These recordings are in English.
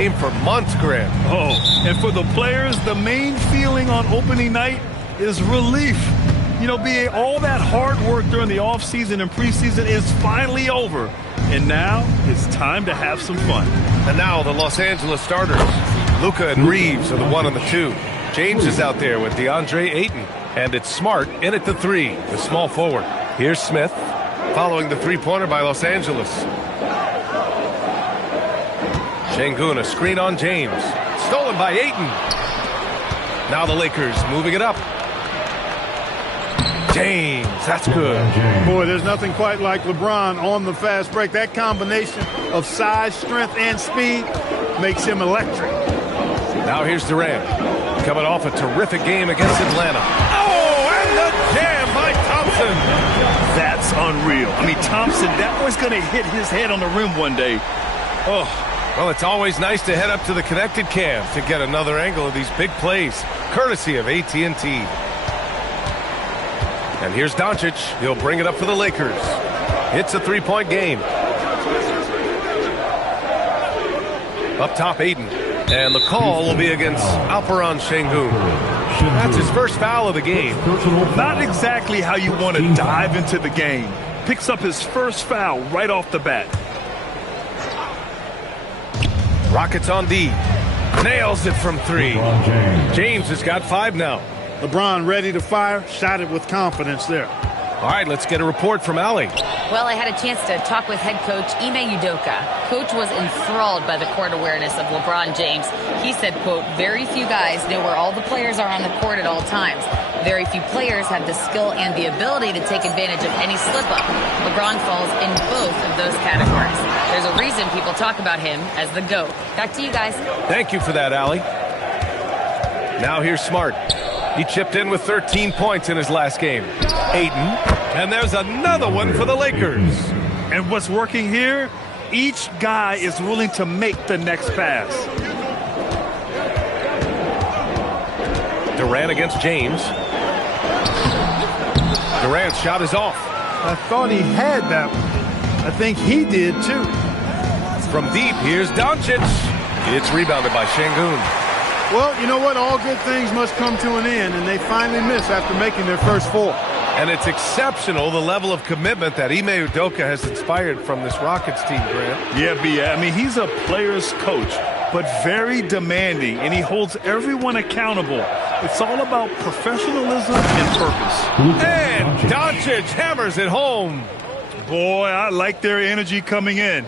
game for months, Grant. Oh, and for the players, the main feeling on opening night is relief. You know, BA, all that hard work during the offseason and preseason is finally over. And now it's time to have some fun. And now the Los Angeles starters. Luka and Reeves are the 1 and the 2. James is out there with DeAndre Ayton. And it's Smart in at the 3, the small forward. Here's Smith, following the three-pointer by Los Angeles. Şengün, a screen on James. Stolen by Ayton. Now the Lakers moving it up. James, that's good. Boy, there's nothing quite like LeBron on the fast break. That combination of size, strength, and speed makes him electric. Now here's Durant, coming off a terrific game against Atlanta. Oh, and the jam by Thompson. That's unreal. I mean, Thompson, that boy's going to hit his head on the rim one day. Oh. Well, it's always nice to head up to the connected cam to get another angle of these big plays, courtesy of AT&T. And here's Doncic. He'll bring it up for the Lakers. It's a three-point game. Up top, Ayton. And the call will be against Alperen Şengün. That's his first foul of the game. Not exactly how you want to dive into the game. Picks up his first foul right off the bat. Rockets on D. Nails it from 3. James has got 5 now. LeBron ready to fire, shot it with confidence there. All right, let's get a report from Allie. Well, I had a chance to talk with head coach Ime Udoka. Coach was enthralled by the court awareness of LeBron James. He said, quote, very few guys know where all the players are on the court at all times. Very few players have the skill and the ability to take advantage of any slip-up. LeBron falls in both of those categories. There's a reason people talk about him as the GOAT. Back to you guys. Thank you for that, Allie. Now here's Smart. He chipped in with 13 points in his last game. Ayton, and there's another one for the Lakers. And what's working here, each guy is willing to make the next pass. Durant against James. Durant's shot is off. I thought he had that one. I think he did, too. From deep, here's Doncic. It's rebounded by Şengün. Well, you know what? All good things must come to an end, and they finally miss after making their first 4. And it's exceptional, the level of commitment that Ime Udoka has inspired from this Rockets team, Grant. Yeah, B.A. I mean, he's a player's coach, but very demanding, and he holds everyone accountable. It's all about professionalism and purpose. And Doncic hammers it home. Boy, I like their energy coming in.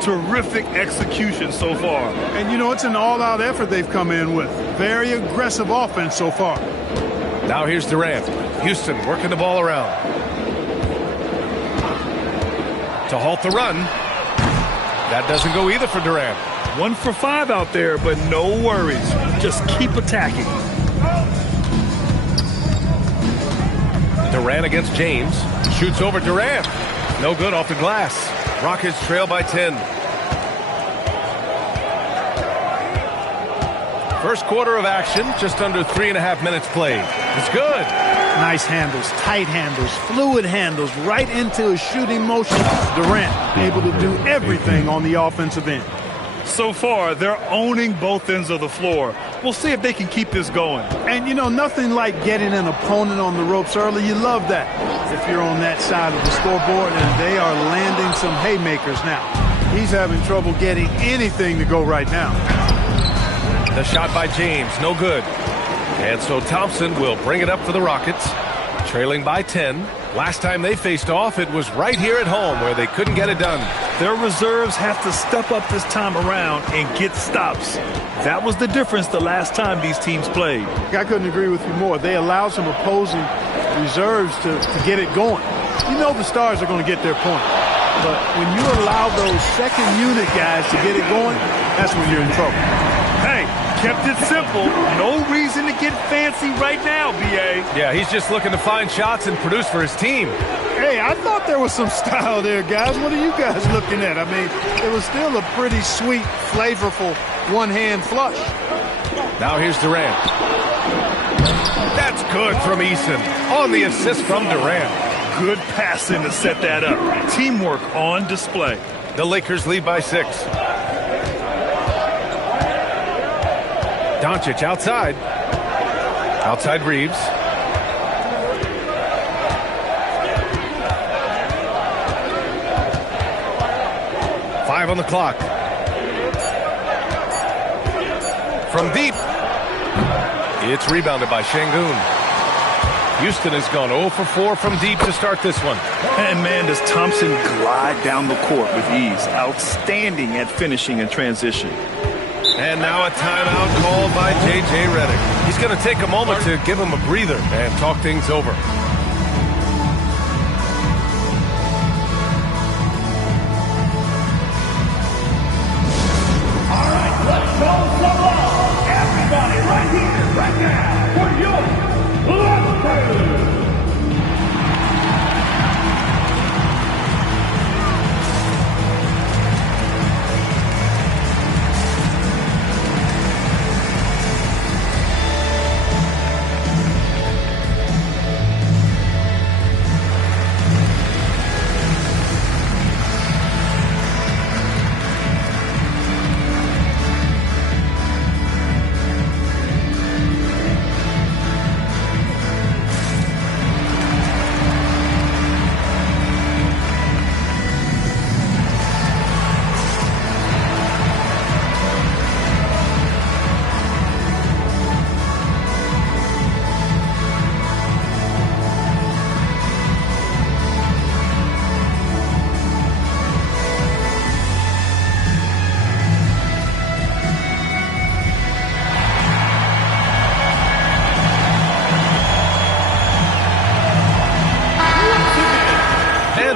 Terrific execution so far. And, you know, it's an all-out effort they've come in with. Very aggressive offense so far. Now here's Durant. Houston working the ball around. To halt the run. That doesn't go either for Durant. 1 for 5 out there, but no worries. Just keep attacking. Durant against James. Shoots over Durant. No good off the glass. Rockets trail by 10. First quarter of action, just under 3.5 minutes played. It's good. Nice handles, tight handles, fluid handles, right into a shooting motion. Durant able to do everything on the offensive end. So far, they're owning both ends of the floor. We'll see if they can keep this going. And, you know, nothing like getting an opponent on the ropes early. You love that if you're on that side of the scoreboard, and they are landing some haymakers now. He's having trouble getting anything to go right now. The shot by James, no good. And so Thompson will bring it up for the Rockets, trailing by 10. Last time they faced off, it was right here at home where they couldn't get it done. Their reserves have to step up this time around and get stops. That was the difference the last time these teams played. I couldn't agree with you more. They allow some opposing reserves to get it going. You know the stars are going to get their point. But when you allow those second unit guys to get it going, that's when you're in trouble. Hey, kept it simple. No reason to get fancy right now, B.A. Yeah, he's just looking to find shots and produce for his team. Hey, I thought there was some style there, guys. What are you guys looking at? I mean, it was still a pretty sweet, flavorful one-hand flush. Now here's Durant. That's good from Eason on the assist from Durant. Good passing to set that up. Teamwork on display. The Lakers lead by 6. Doncic outside. Outside Reeves. Five on the clock. From deep. It's rebounded by Şengün. Houston has gone 0 for 4 from deep to start this one. And man, does Thompson glide down the court with ease. Outstanding at finishing in transition. And now a timeout called by J.J. Redick. He's going to take a moment to give him a breather and talk things over. All right, let's go some love. Everybody right here, right now, for your Lakers.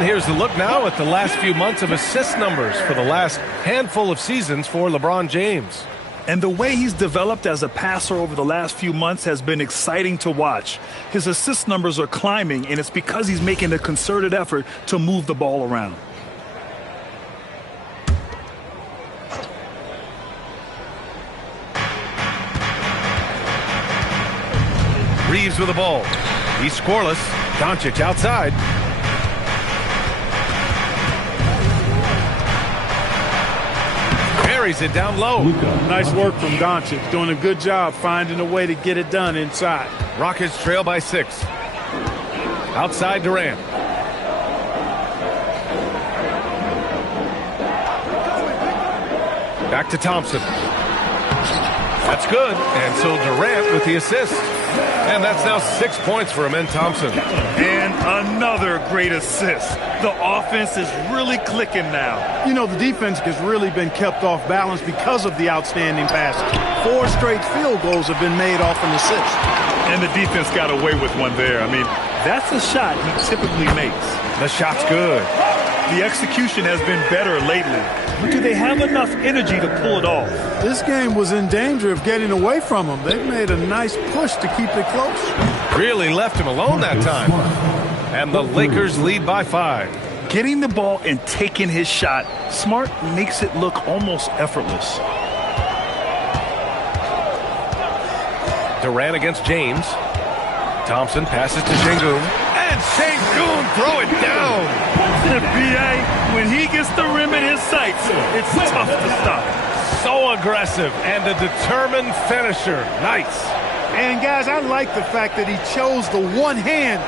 Here's the look now at the last few months of assist numbers for the last handful of seasons for LeBron James. And the way he's developed as a passer over the last few months has been exciting to watch. His assist numbers are climbing, and it's because he's making a concerted effort to move the ball around. Reeves with the ball. He's scoreless. Doncic outside. Carries it down low. Nice work from Doncic. Doing a good job finding a way to get it done inside. Rockets trail by 6. Outside Durant. Back to Thompson. That's good. And so Durant with the assist. And that's now 6 points for Amen Thompson. And another great assist. The offense is really clicking now. You know, the defense has really been kept off balance because of the outstanding passes. 4 straight field goals have been made off an assist. And the defense got away with one there. I mean, that's a shot he typically makes. The shot's good. The execution has been better lately. But do they have enough energy to pull it off? This game was in danger of getting away from them. They've made a nice push to keep it close. Really left him alone that time. And the Lakers lead by 5. Getting the ball and taking his shot, Smart makes it look almost effortless. Durant against James. Thompson passes to Şengün. And Şengün throw it down. B.A., when he gets the rim in his sights, it's tough to stop. So aggressive and a determined finisher. Nice. And, guys, I like the fact that he chose the one-hand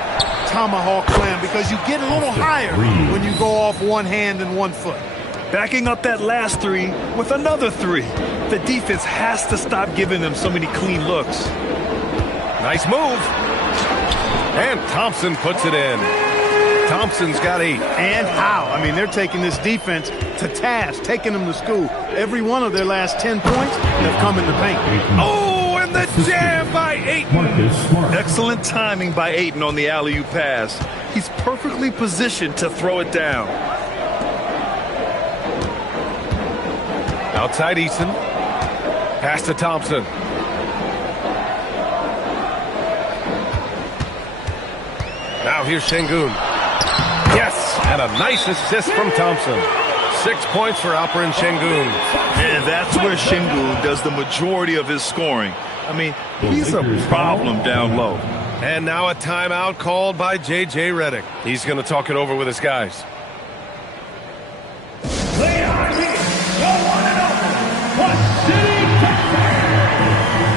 tomahawk slam because you get a little higher when you go off one hand and 1 foot. Backing up that last 3 with another 3. The defense has to stop giving them so many clean looks. Nice move. And Thompson puts it in. Thompson's got 8. And how? I mean, they're taking this defense to task, taking them to school. Every one of their last 10 points have come in the paint. Oh, and the jam by Ayton. Excellent timing by Ayton on the alley-oop pass. He's perfectly positioned to throw it down. Outside Eason. Pass to Thompson. Now here's Şengün. Yes, and a nice assist from Thompson. 6 points for Alperen Şengün. And that's where Şengün does the majority of his scoring. I mean, he's a problem down low. And now a timeout called by J.J. Redick. He's going to talk it over with his guys. They are here, the one and only, the City Captain,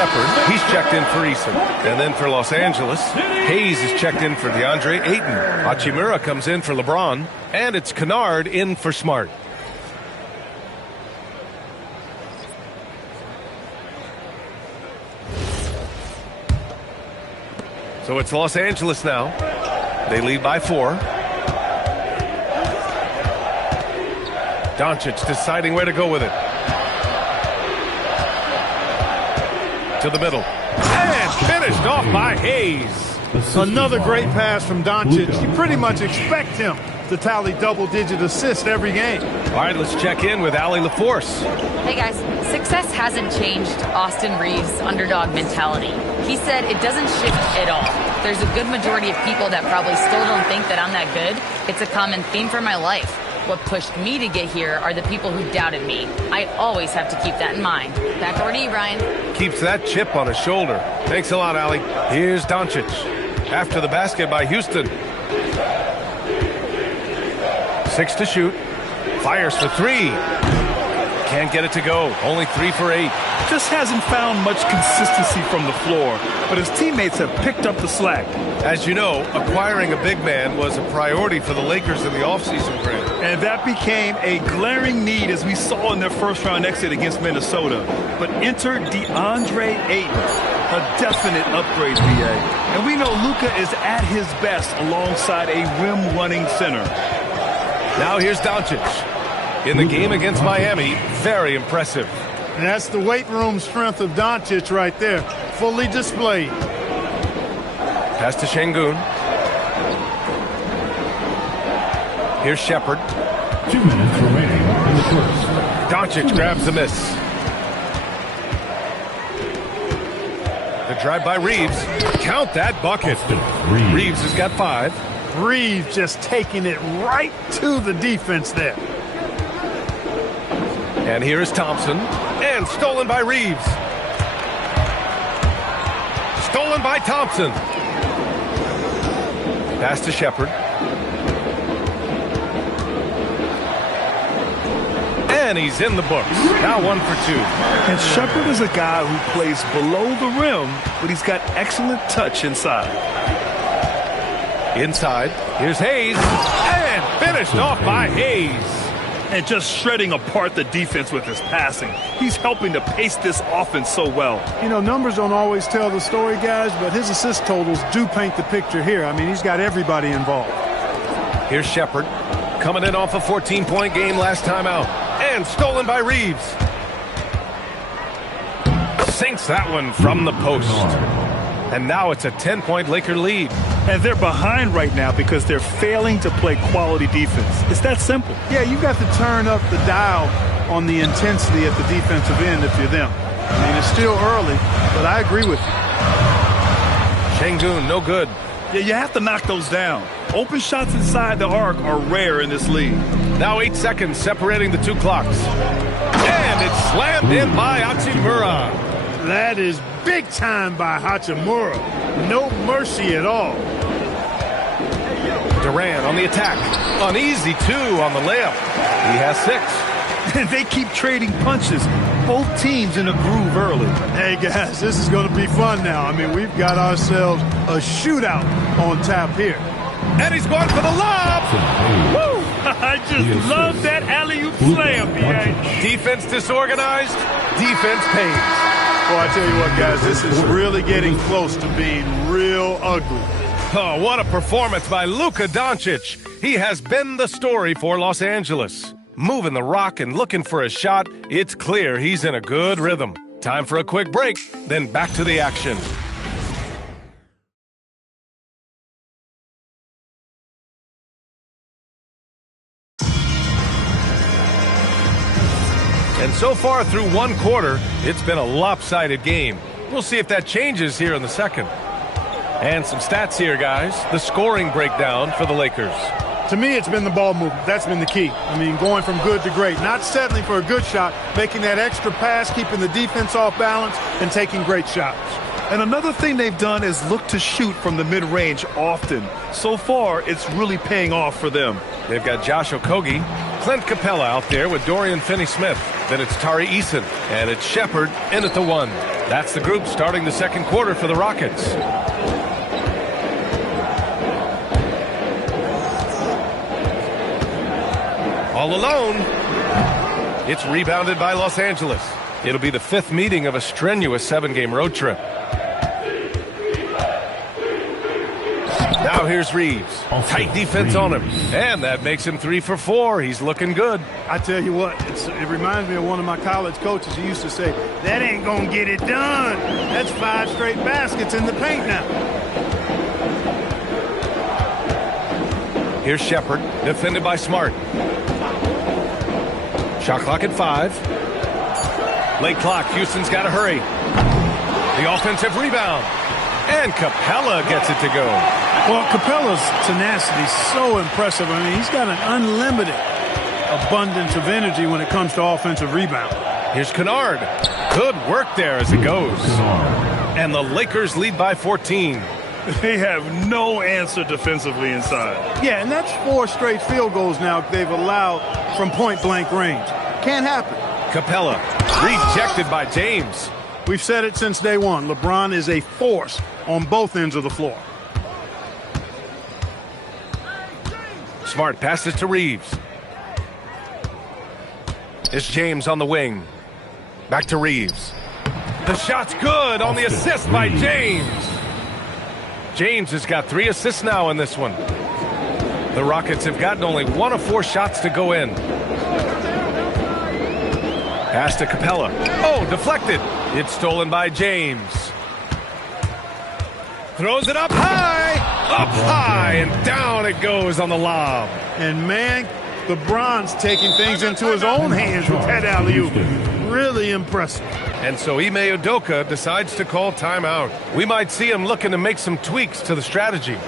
Shepard, he's checked in for Eason. And then for Los Angeles, Hayes is checked in for DeAndre Ayton. Hachimura comes in for LeBron. And it's Kunad in for Smart. So it's Los Angeles now. They lead by 4. Doncic deciding where to go with it. To the middle. And finished off by Hayes. Another great pass from Doncic. You pretty much expect him to tally double-digit assists every game. All right, let's check in with Allie LaForce. Hey guys, success hasn't changed Austin Reeves' underdog mentality. He said it doesn't shift at all. There's a good majority of people that probably still don't think that I'm that good. It's a common theme for my life. What pushed me to get here are the people who doubted me. I always have to keep that in mind. Back over to you, Ryan. Keeps that chip on his shoulder. Thanks a lot, Allie. Here's Doncic. After the basket by Houston. 6 to shoot. Fires for 3. Can't get it to go. Only 3 for 8. Just hasn't found much consistency from the floor, but his teammates have picked up the slack. As you know, acquiring a big man was a priority for the Lakers in the offseason, Grant. And that became a glaring need, as we saw in their first-round exit against Minnesota. But enter DeAndre Ayton, a definite upgrade, BA. And we know Luka is at his best alongside a rim-running center. Now here's Doncic. In the game against Miami, very impressive. And that's the weight room strength of Doncic right there, fully displayed. Pass to Şengün. Here's Shepard. 2 minutes remaining in the first. Doncic grabs the miss. The drive by Reeves. Count that bucket. Reeves has got 5. Reeves just taking it right to the defense there. And here is Thompson. And stolen by Reeves. Stolen by Thompson. Pass to Shepard. And he's in the books. Now 1 for 2. And Shepard is a guy who plays below the rim, but he's got excellent touch inside. Inside. Here's Hayes. And finished off by Hayes. And just shredding apart the defense with his passing. He's helping to pace this offense so well. You know, numbers don't always tell the story, guys, but his assist totals do paint the picture here. I mean, he's got everybody involved. Here's Shepard. Coming in off a 14-point game last time out. And stolen by Reeves. Sinks that one from the post. And now it's a 10-point Laker lead. And they're behind right now because they're failing to play quality defense. It's that simple. Yeah, you've got to turn up the dial on the intensity at the defensive end if you're them. I mean, it's still early, but I agree with you. Şengün, no good. Yeah, you have to knock those down. Open shots inside the arc are rare in this league. Now 8 seconds separating the 2 clocks. And it's slammed in by Hachimura. That is big time by Hachimura. No mercy at all. Durant on the attack. Uneasy 2 on the layup. He has 6. And they keep trading punches. Both teams in a groove early. Hey, guys, this is going to be fun now. I mean, we've got ourselves a shootout on tap here. And he's going for the lob. Woo! I just love that alley-oop slam, B.A. Defense disorganized. Defense pays. Well, I tell you what, guys, this is really getting close to being real ugly. Oh, what a performance by Luka Doncic. He has been the story for Los Angeles. Moving the rock and looking for a shot, it's clear he's in a good rhythm. Time for a quick break, then back to the action. And so far through 1 quarter, it's been a lopsided game. We'll see if that changes here in the second. And some stats here, guys. The scoring breakdown for the Lakers. To me, it's been the ball movement. That's been the key. I mean, going from good to great. Not settling for a good shot, making that extra pass, keeping the defense off balance, and taking great shots. And another thing they've done is look to shoot from the mid-range often. So far, it's really paying off for them. They've got Josh Okogie, Clint Capella out there with Dorian Finney-Smith. Then it's Tari Eason, and it's Shepard in at the 1. That's the group starting the second quarter for the Rockets. All alone. It's rebounded by Los Angeles. It'll be the 5th meeting of a strenuous 7-game road trip. Now here's Reeves. Tight defense on him. And that makes him 3 for 4. He's looking good. I tell you what, it reminds me of one of my college coaches. He used to say, that ain't going to get it done. That's 5 straight baskets in the paint now. Here's Shepard, defended by Smart. Shot clock at 5. Late clock. Houston's got to hurry. The offensive rebound. And Capella gets it to go. Well, Capella's tenacity is so impressive. I mean, he's got an unlimited abundance of energy when it comes to offensive rebound. Here's Kunad. Good work there as it goes. And the Lakers lead by 14. They have no answer defensively inside. Yeah, and that's 4 straight field goals now they've allowed from point-blank range. Can't happen. Capella rejected by James. We've said it since day one. LeBron is a force on both ends of the floor. Smart passes to Reeves. It's James on the wing. Back to Reeves. The shot's good on the assist by James. James has got 3 assists now in this one. The Rockets have gotten only 1 of 4 shots to go in. Pass to Capella. Oh, deflected. It's stolen by James. Throws it up high, and down it goes on the lob. And man, LeBron's taking things into his own hands with that alley-oop. Really impressive. And so Ime Udoka decides to call timeout. We might see him looking to make some tweaks to the strategy.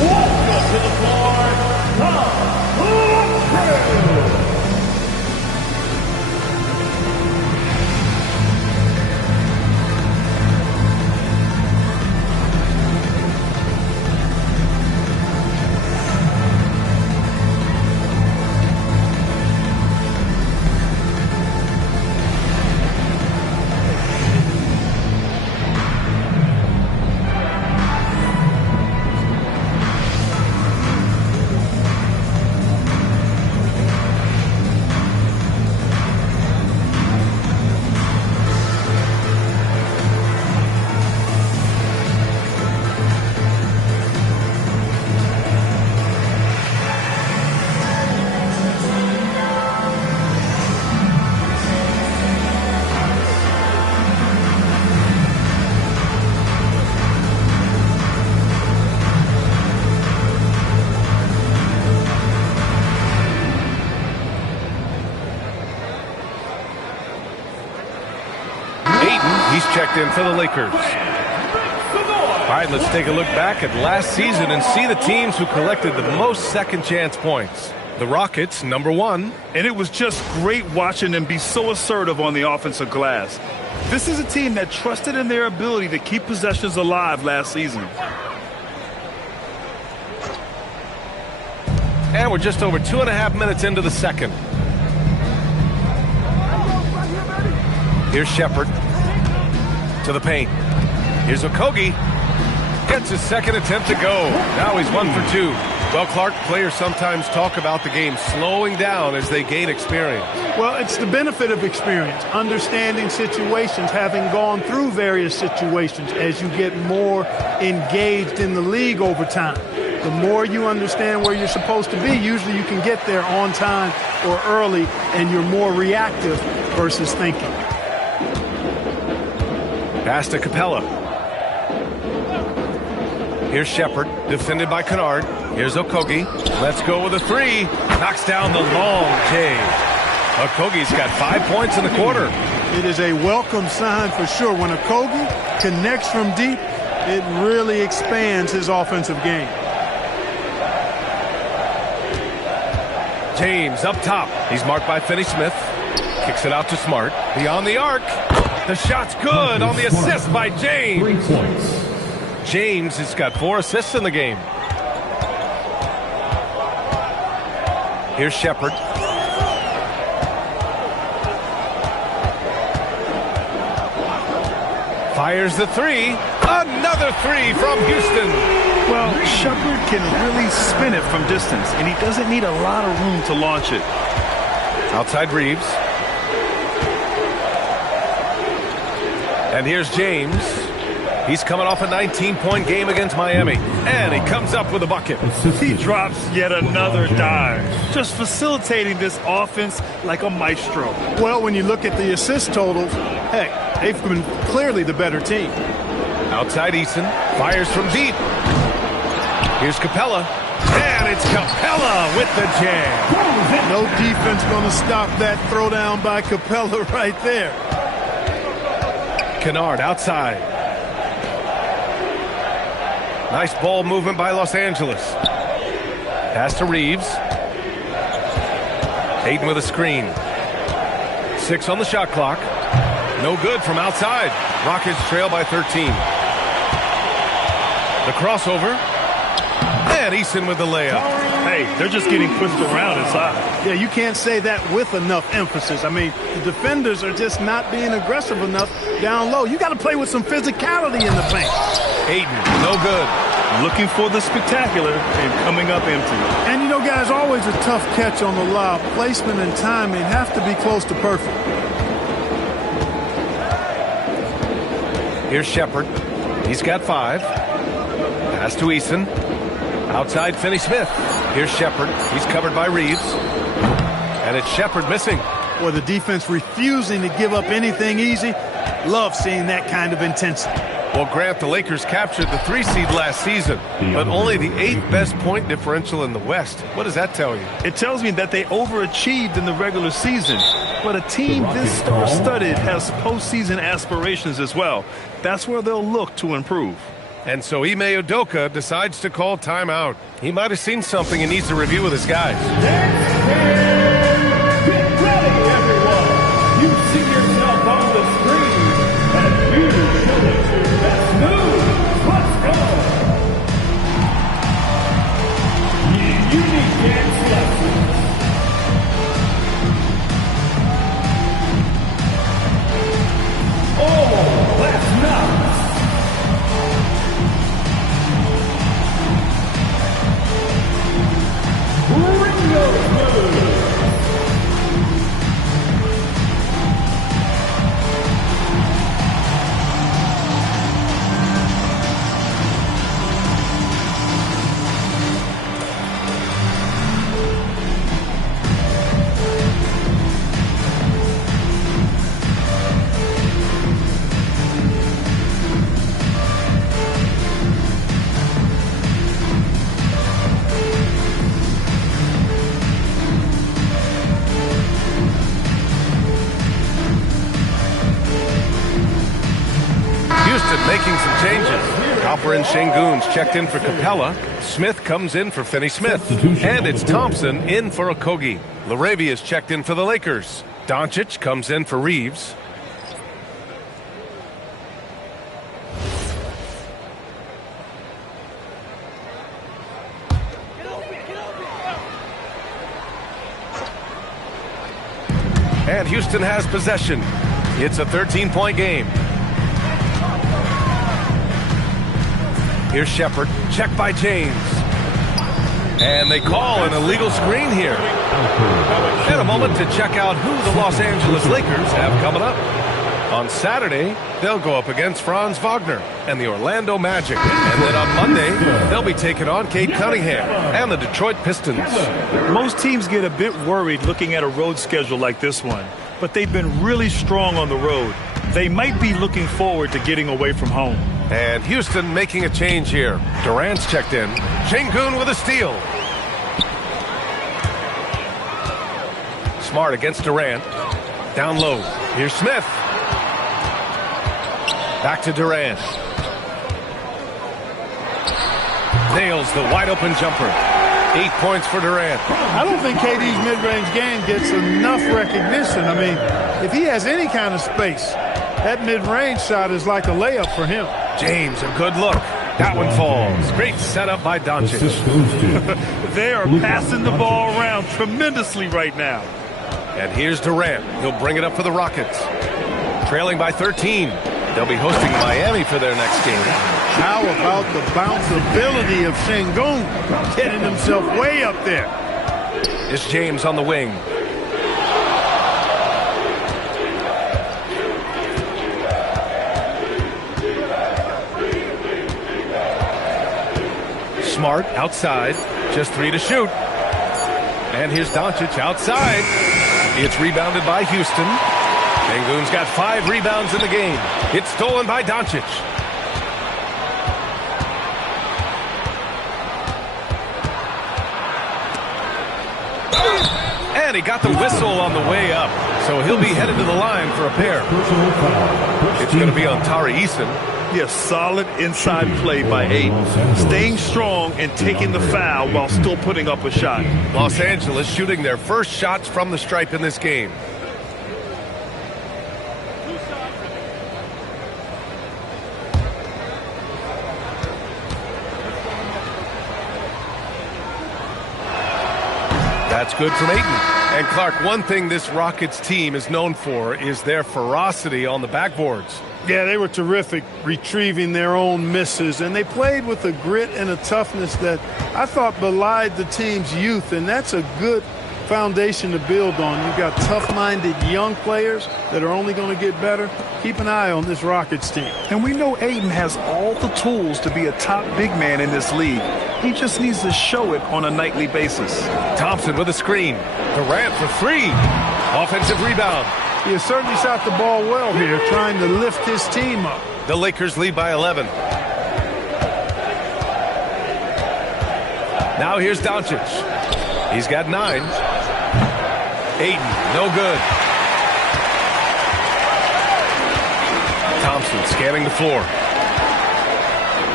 Welcome to the floor, Tom. He's checked in for the Lakers. All right, let's take a look back at last season and see the teams who collected the most second chance points. The Rockets, number 1. And it was just great watching them be so assertive on the offensive glass. This is a team that trusted in their ability to keep possessions alive last season. And we're just over 2.5 minutes into the second. Here's Shepard to the paint. Here's Okogie. Gets his second attempt to go. Now he's 1 for 2. Well, Clark, players sometimes talk about the game slowing down as they gain experience. Well, it's the benefit of experience, understanding situations, having gone through various situations as you get more engaged in the league over time. The more you understand where you're supposed to be, usually you can get there on time or early, and you're more reactive versus thinking. Pass to Capella. Here's Shepard, defended by Kunad. Here's Okogie. Let's go with a 3. Knocks down the long J. Okogie's got 5 points in the quarter. It is a welcome sign for sure. When Okogie connects from deep, it really expands his offensive game. James up top. He's marked by Finney-Smith. Kicks it out to Smart. Beyond the arc. The shot's good on the assist by James. 3 points. James has got 4 assists in the game. Here's Shepard. Fires the three. Another three from Houston. Well, Shepard can really spin it from distance, and he doesn't need a lot of room to launch it. Outside Reeves. And here's James. He's coming off a 19-point game against Miami. And he comes up with a bucket. He drops yet another dive, just facilitating this offense like a maestro. Well, when you look at the assist totals, heck, they've been clearly the better team. Outside Eason. Fires from deep. Here's Capella. And it's Capella with the jam. No defense going to stop that throwdown by Capella right there. Kunad outside. Nice ball movement by Los Angeles. Pass to Reeves. Ayton with a screen. 6 on the shot clock. No good from outside. Rockets trail by 13. The crossover. And Eason with the layup. Hey, they're just getting pushed around inside. Yeah, you can't say that with enough emphasis. I mean, the defenders are just not being aggressive enough down low. You got to play with some physicality in the paint. Ayton, no good. Looking for the spectacular and coming up empty. And, you know, guys, always a tough catch on the lob. Placement and timing have to be close to perfect. Here's Shepard. He's got 5. Pass to Eason. Outside Finney-Smith. Here's Shepard. He's covered by Reeves. And it's Shepard missing. Or the defense refusing to give up anything easy. Love seeing that kind of intensity. Well, Grant, the Lakers captured the 3 seed last season, but only the 8th best point differential in the West. What does that tell you? It tells me that they overachieved in the regular season. But a team this star-studded has postseason aspirations as well. That's where they'll look to improve. And so Ime Udoka decides to call timeout. He might have seen something and needs to review with his guys. Get ready, everyone. You see yourself on the screen, and you show us your best move. Let's go. Unique dance lessons. Oh, that's nuts. Making some changes. Copper and Şengün's checked in for Capella. Smith comes in for Finney-Smith. And it's Thompson in for Okogie. Laravia's checked in for the Lakers. Doncic comes in for Reeves. And Houston has possession. It's a 13-point game. Here's Shepard. Check by James. And they call an illegal screen here. And a moment to check out who the Los Angeles Lakers have coming up. On Saturday, they'll go up against Franz Wagner and the Orlando Magic. And then on Monday, they'll be taking on Cade Cunningham and the Detroit Pistons. Most teams get a bit worried looking at a road schedule like this one, but they've been really strong on the road. They might be looking forward to getting away from home. And Houston making a change here. Durant's checked in. Şengün with a steal. Smart against Durant. Down low. Here's Smith. Back to Durant. Nails the wide open jumper. 8 points for Durant. I don't think KD's mid-range game gets enough recognition. I mean, if he has any kind of space, that mid-range shot is like a layup for him. James, a good look. That one falls. Great setup by Doncic. They are passing the ball around tremendously right now. And here's Durant. He'll bring it up for the Rockets. Trailing by 13. They'll be hosting Miami for their next game. How about the bounceability of Sengun, getting himself way up there? It's James on the wing. Smart outside, just 3 to shoot. And here's Doncic outside. It's rebounded by Houston. Sengun's got 5 rebounds in the game. It's stolen by Doncic. And he got the whistle on the way up. So he'll be headed to the line for a pair. It's going to be on Tari Eason. Yes, solid inside play by Ayton. Staying strong and taking the foul while still putting up a shot. Los Angeles shooting their first shots from the stripe in this game. That's good from Ayton. And Clark, one thing this Rockets team is known for is their ferocity on the backboards. Yeah, they were terrific retrieving their own misses, and they played with a grit and a toughness that I thought belied the team's youth, and that's a good foundation to build on. You've got tough-minded young players that are only going to get better. Keep an eye on this Rockets team. And we know Ayton has all the tools to be a top big man in this league. He just needs to show it on a nightly basis. Thompson with a screen. Durant for 3. Offensive rebound. He has certainly shot the ball well here, trying to lift his team up. The Lakers lead by 11. Now here's Doncic. He's got 9. Ayton, no good. Thompson scanning the floor.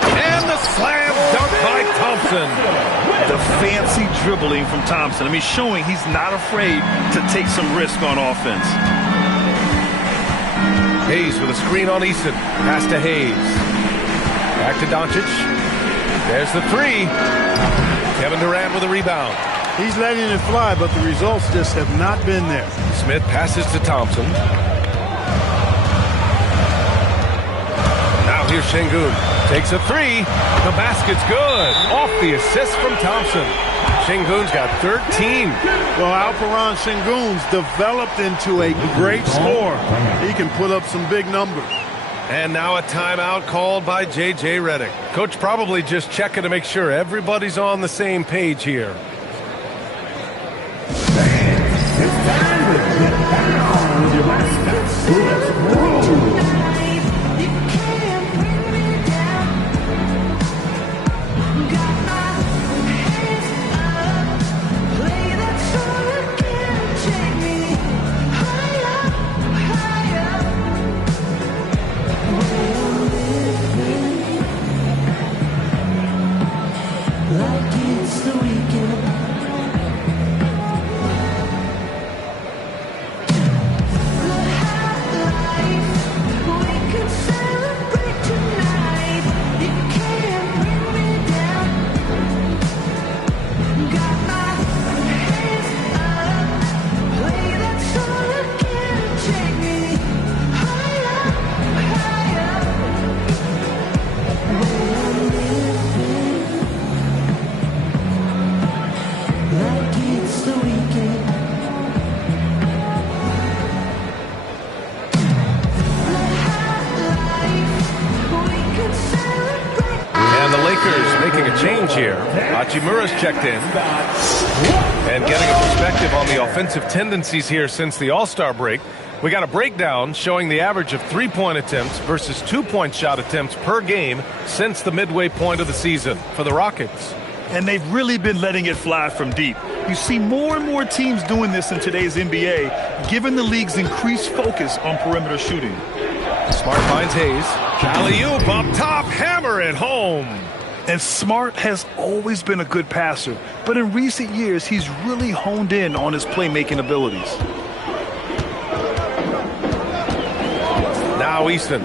And the slam dunk by Thompson. The fancy dribbling from Thompson. I mean, showing he's not afraid to take some risk on offense. Hayes with a screen on Eason. Pass to Hayes. Back to Doncic. There's the 3. Kevin Durant with a rebound. He's letting it fly, but the results just have not been there. Smith passes to Thompson. Now here's Sengun. Takes a 3. The basket's good. Off the assist from Thompson. Sengun's got 13. Well, Alperen Sengun's developed into a great scorer. He can put up some big numbers. And now a timeout called by J.J. Redick. Coach probably just checking to make sure everybody's on the same page here. Hachimura's checked in and getting a perspective on the offensive tendencies here since the All-Star break. We got a breakdown showing the average of 3-point attempts versus 2-point shot attempts per game since the midway point of the season for the Rockets. And they've really been letting it fly from deep. You see more and more teams doing this in today's NBA, given the league's increased focus on perimeter shooting. Smart finds Hayes. Alley-oop up top, hammer it home. And Smart has always been a good passer, but in recent years, he's really honed in on his playmaking abilities. Now Easton.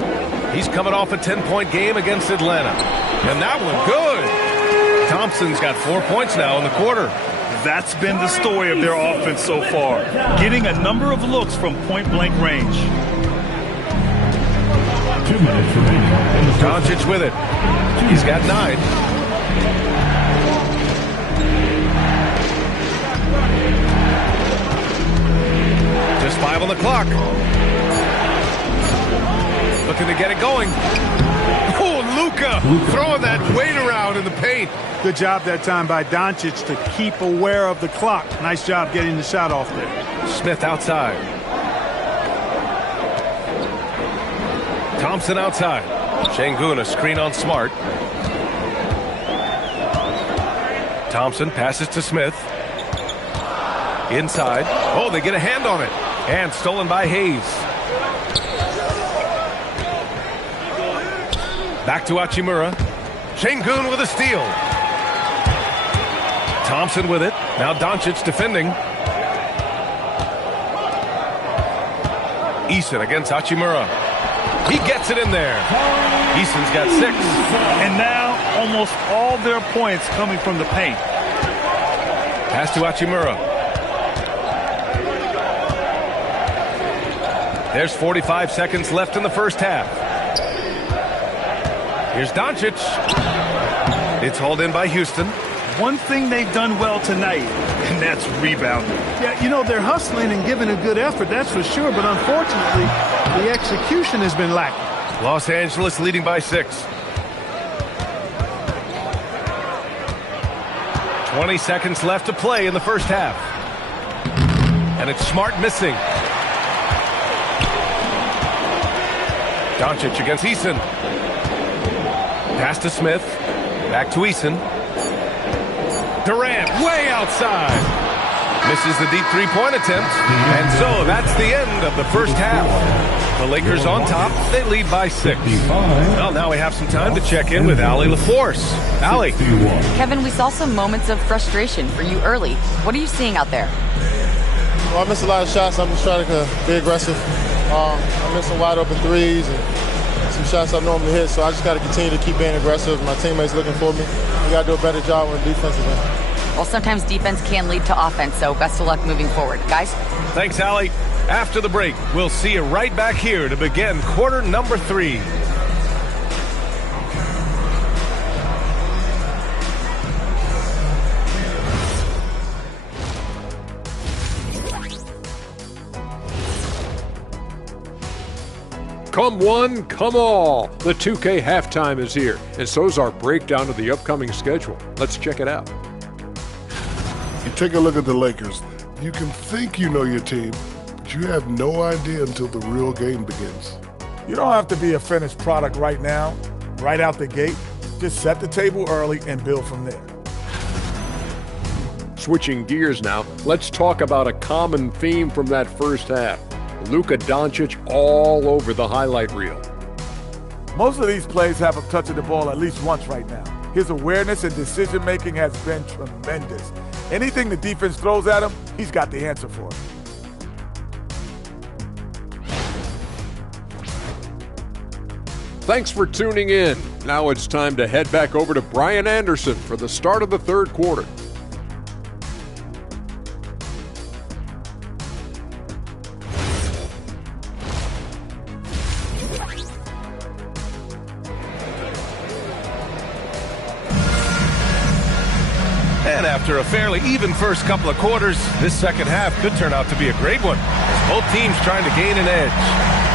He's coming off a 10-point game against Atlanta. And that one good. Thompson's got 4 points now in the quarter. That's been the story of their offense so far, getting a number of looks from point-blank range. 2 minutes remaining in the first. Doncic with it. He's got 9. Just 5 on the clock. Looking to get it going. Oh, Luka throwing that weight around in the paint. Good job that time by Doncic to keep aware of the clock. Nice job getting the shot off there. Smith outside. Thompson outside. Şengün a screen on Smart. Thompson passes to Smith. Inside. Oh, they get a hand on it. And stolen by Hayes. Back to Hachimura. Şengün with a steal. Thompson with it. Now Doncic defending. Eason against Hachimura. He gets it in there. Eason's got 6. And now almost all their points coming from the paint. Pass to Hachimura. There's 45 seconds left in the first half. Here's Doncic. It's hauled in by Houston. One thing they've done well tonight, and that's rebounding. Yeah, you know, they're hustling and giving a good effort, that's for sure. But unfortunately, the execution has been lacking. Los Angeles leading by 6. 20 seconds left to play in the first half. And it's Smart missing. Doncic against Eason. Pass to Smith. Back to Eason. Durant way outside. Misses the deep three-point attempt. And so that's the end of the first half. The Lakers on top. They lead by 6. Well, now we have some time to check in with Allie LaForce. Allie. Kevin, we saw some moments of frustration for you early. What are you seeing out there? Well, I missed a lot of shots. I'm just trying to be aggressive. I missed some wide open threes and some shots I normally hit, so I just got to continue to keep being aggressive. My teammates looking for me. We got to do a better job on the defensive end. Well, sometimes defense can lead to offense, so best of luck moving forward. Guys? Thanks, Allie. After the break, we'll see you right back here to begin quarter number 3. Come one, come all. The 2K halftime is here, and so's our breakdown of the upcoming schedule. Let's check it out. You take a look at the Lakers. You can think you know your team, but you have no idea until the real game begins. You don't have to be a finished product right now, right out the gate. Just set the table early and build from there. Switching gears now, let's talk about a common theme from that first half. Luka Doncic all over the highlight reel. Most of these plays have him touching the ball at least once right now. His awareness and decision-making has been tremendous. Anything the defense throws at him, he's got the answer for it. Thanks for tuning in. Now it's time to head back over to Brian Anderson for the start of the third quarter. And after a fairly even first couple of quarters, this second half could turn out to be a great one, as both teams trying to gain an edge.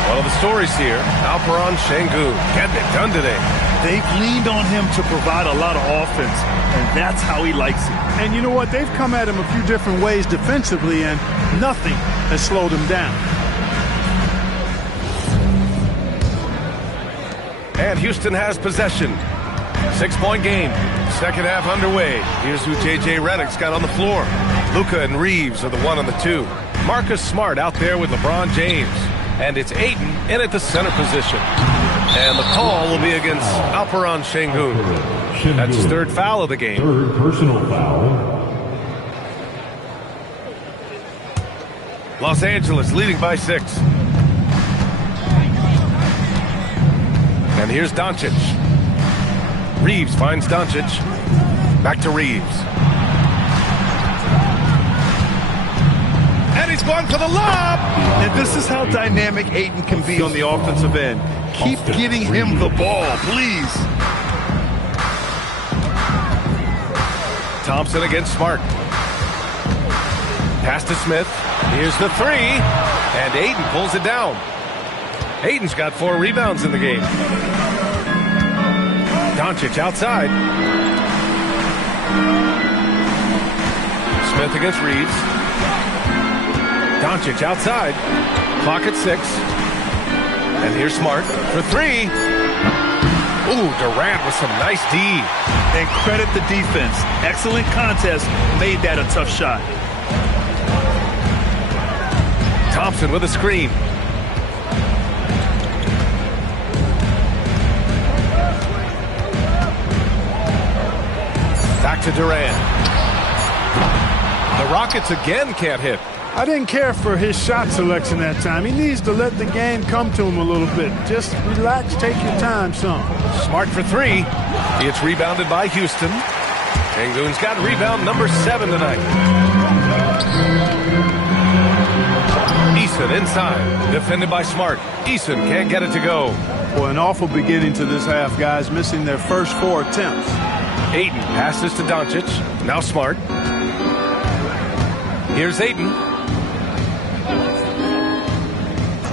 One of the stories here, Alperen Şengün getting it done today. They've leaned on him to provide a lot of offense, and that's how he likes it. And you know what? They've come at him a few different ways defensively, and nothing has slowed him down. And Houston has possession. 6-point game. Second half underway. Here's who J.J. Redick's got on the floor. Luka and Reeves are the 1 and the 2. Marcus Smart out there with LeBron James. And it's Ayton in at the center position. And the call will be against Alperen Şengün. That's his third foul of the game. Third personal foul. Los Angeles leading by 6. And here's Doncic. Reeves finds Doncic. Back to Reeves. And he he's going for the lob. And this is how dynamic Ayton can be on the offensive end. Keep getting him the ball, please. Thompson against Smart. Pass to Smith. Here's the three. And Ayton pulls it down. Ayton's got 4 rebounds in the game. Doncic outside. Smith against Reeves. Doncic outside. Clock at 6. And here's Smart for 3. Ooh, Durant with some nice D. And credit the defense. Excellent contest. Made that a tough shot. Thompson with a screen. Back to Durant. The Rockets again can't hit. I didn't care for his shot selection that time. He needs to let the game come to him a little bit. Just relax, take your time some. Smart for 3. It's rebounded by Houston. Sengun's got rebound number 7 tonight. Eason inside. Defended by Smart. Eason can't get it to go. Boy, an awful beginning to this half, guys. Missing their first 4 attempts. Ayton passes to Doncic. Now Smart. Here's Ayton.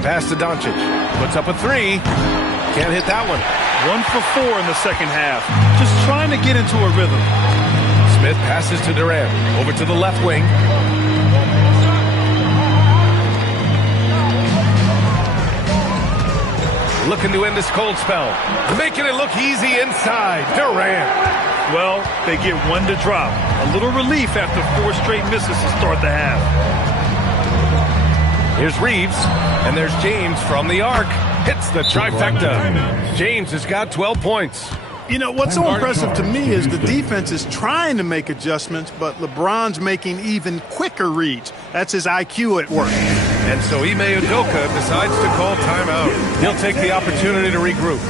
Pass to Doncic. Puts up a 3. Can't hit that one. 1 for 4 in the second half. Just trying to get into a rhythm. Smith passes to Durant. Over to the left wing. Looking to end this cold spell. Making it look easy inside. Durant. Well, they get 1 to drop. A little relief after 4 straight misses to start the half. Here's Reeves, and there's James from the arc. Hits the trifecta. James has got 12 points. You know, what's so impressive to me is the defense is trying to make adjustments, but LeBron's making even quicker reads. That's his IQ at work. And so Ime Udoka decides to call timeout. He'll take the opportunity to regroup.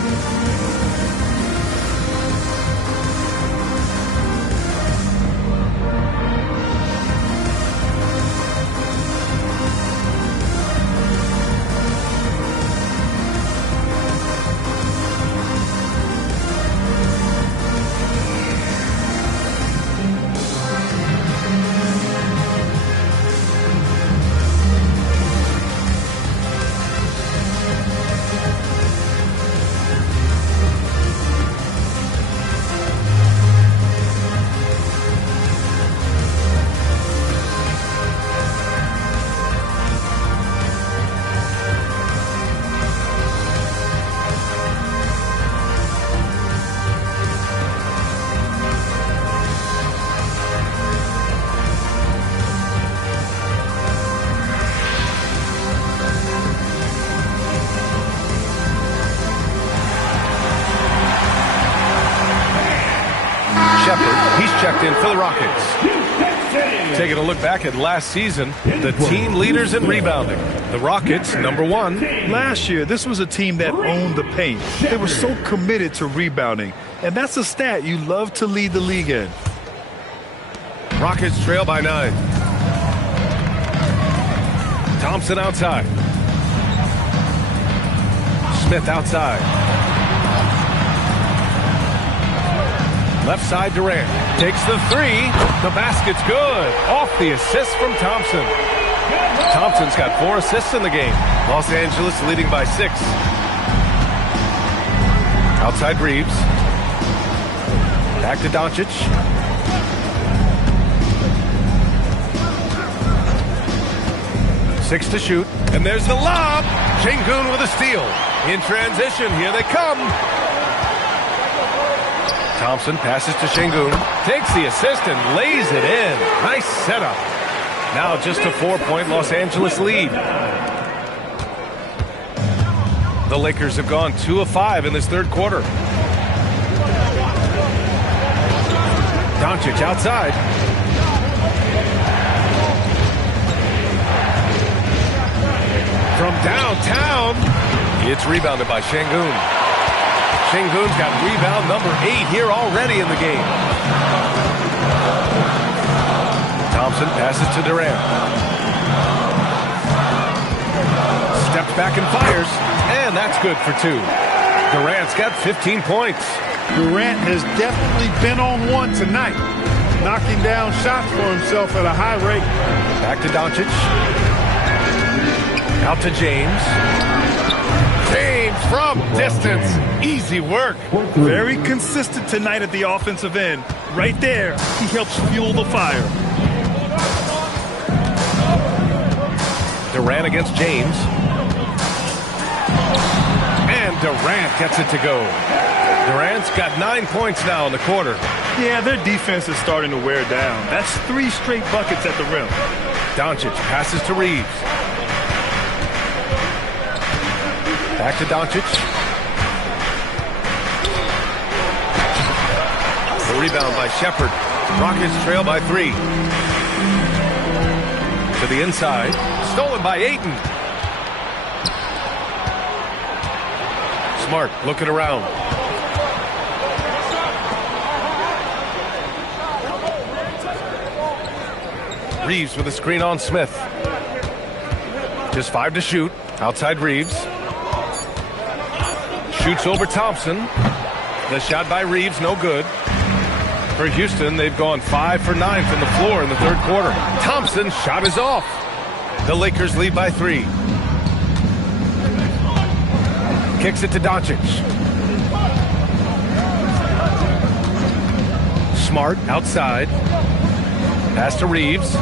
He's checked in for the Rockets. Taking a look back at last season, the team leaders in rebounding. The Rockets, number 1. Last year, this was a team that owned the paint. They were so committed to rebounding. And that's a stat you love to lead the league in. Rockets trail by 9. Thompson outside. Smith outside. Left side, Durant takes the 3. The basket's good. Off the assist from Thompson. Thompson's got 4 assists in the game. Los Angeles leading by 6. Outside Reeves. Back to Doncic. Six to shoot. And there's the lob. Sengun with a steal. In transition, here they come. Thompson passes to Sengun, takes the assist and lays it in. Nice setup. Now just a 4-point Los Angeles lead. The Lakers have gone 2 of 5 in this third quarter. Doncic outside. From downtown, it's rebounded by Sengun. Sengun's got rebound number 8 here already in the game. Thompson passes to Durant. back and fires, and that's good for 2. Durant's got 15 points. Durant has definitely been on one tonight, knocking down shots for himself at a high rate. Back to Doncic. Out to James. James from distance. Easy work. Very consistent tonight at the offensive end. Right there, he helps fuel the fire. Durant against James. And Durant gets it to go. Durant's got 9 points now in the quarter. Yeah, their defense is starting to wear down. That's 3 straight buckets at the rim. Doncic passes to Reeves. Back to Doncic. The rebound by Shepherd. Rockets trail by 3. To the inside. Stolen by Ayton. Smart looking around. Reeves with a screen on Smith. Just 5 to shoot. Outside Reeves. Shoots over Thompson. The shot by Reeves, no good. For Houston, they've gone 5 for 9 from the floor in the third quarter. Thompson's shot is off. The Lakers lead by 3. Kicks it to Doncic. Smart outside. Pass to Reeves.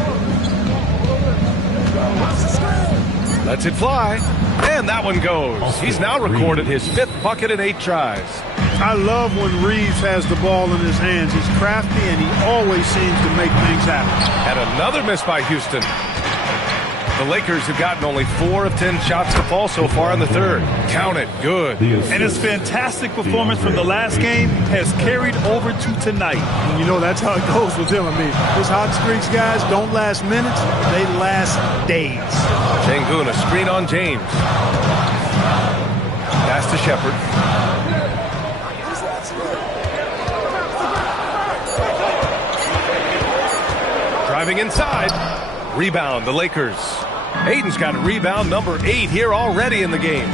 Lets it fly. And that one goes. He's now recorded his 5th bucket in 8 tries. I love when Reeves has the ball in his hands. He's crafty, and he always seems to make things happen. And another miss by Houston. The Lakers have gotten only 4 of 10 shots to fall so far in the third. Count it. Good. And his fantastic performance from the last game has carried over to tonight. And you know, that's how it goes with him. I mean, his hot streaks, guys, don't last minutes. They last days. Şengün, a screen on James. Pass to Shepherd. Driving inside. Rebound, the Lakers. Ayton's got rebound number 8 here already in the game.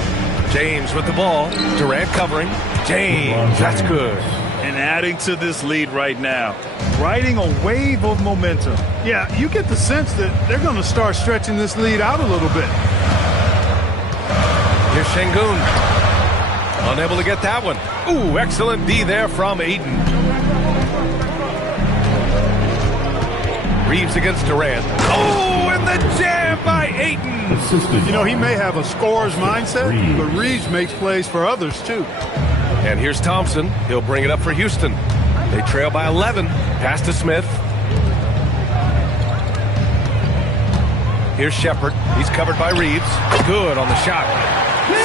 James with the ball. Durant covering. James, that's good. And adding to this lead right now. Riding a wave of momentum. Yeah, you get the sense that they're going to start stretching this lead out a little bit. Here's Şengün. Unable to get that one. Ooh, excellent D there from Ayton. Reeves against Durant. Oh, and the jam by Ayton. You know, he may have a scorer's mindset, but Reeves makes plays for others, too. And here's Thompson. He'll bring it up for Houston. They trail by 11. Pass to Smith. Here's Shepherd. He's covered by Reeves. Good on the shot.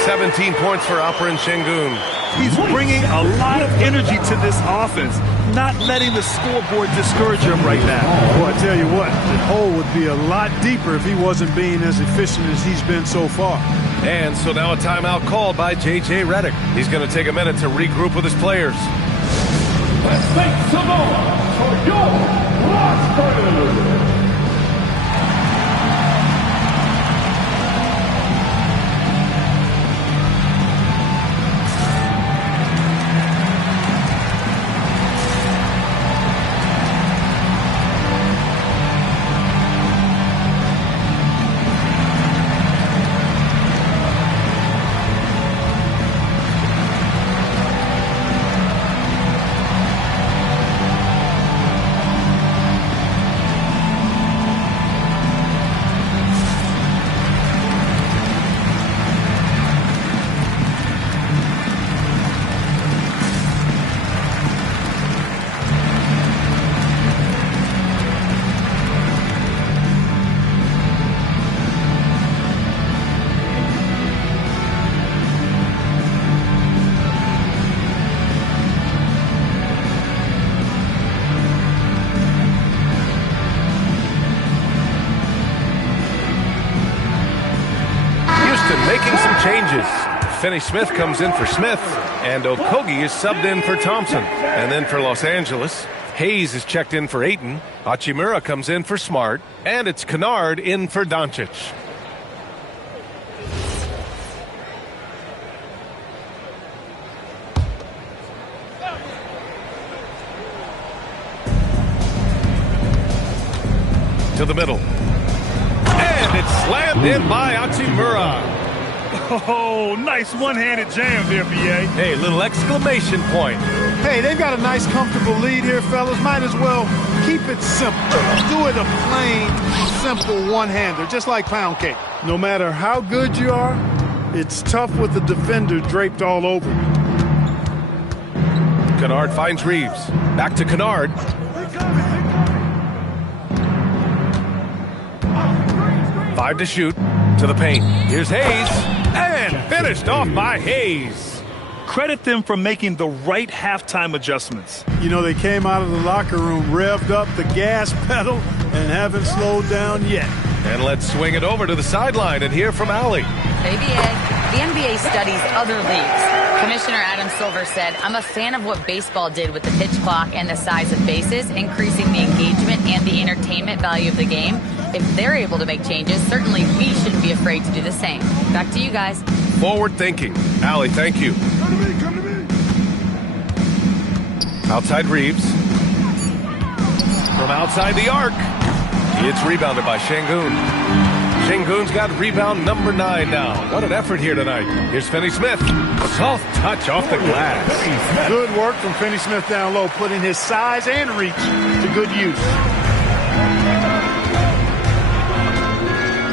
17 points for Alperen Şengün. He's bringing a lot of energy to this offense, not letting the scoreboard discourage him right now. Well, I tell you what, the hole would be a lot deeper if he wasn't being as efficient as he's been so far. And so now a timeout called by J.J. Redick. He's going to take a minute to regroup with his players. Let's thank Samoa for your roster. Making some changes. Finney Smith comes in for Smith, and Okogie is subbed in for Thompson. And then for Los Angeles, Hayes is checked in for Ayton. Hachimura comes in for Smart, and it's Kunad in for Doncic. to the middle. And it's slammed in by Hachimura. Oh, nice one-handed jam there, B.A. Hey, little exclamation point. Hey, they've got a nice, comfortable lead here, fellas. Might as well keep it simple. Do it a plain, simple one-hander, just like pound cake. No matter how good you are, it's tough with the defender draped all over you. Kunad finds Reeves. Back to Kunad. Five to shoot. To the paint. Here's Hayes. And finished off by Hayes. Credit them for making the right halftime adjustments. You know, they came out of the locker room, revved up the gas pedal, and haven't slowed down yet. And let's swing it over to the sideline and hear from Allie. ABA, the NBA studies other leagues. Commissioner Adam Silver said, I'm a fan of what baseball did with the pitch clock and the size of bases, increasing the engagement and the entertainment value of the game. If they're able to make changes, certainly we shouldn't be afraid to do the same. Back to you guys. Forward thinking. Allie, thank you. Come to me. Outside Reeves. From outside the arc. It's rebounded by Şengün. Şengün's got rebound number 9 now. What an effort here tonight. Here's Finney-Smith. Soft touch off the glass. Good work from Finney-Smith down low, putting his size and reach to good use.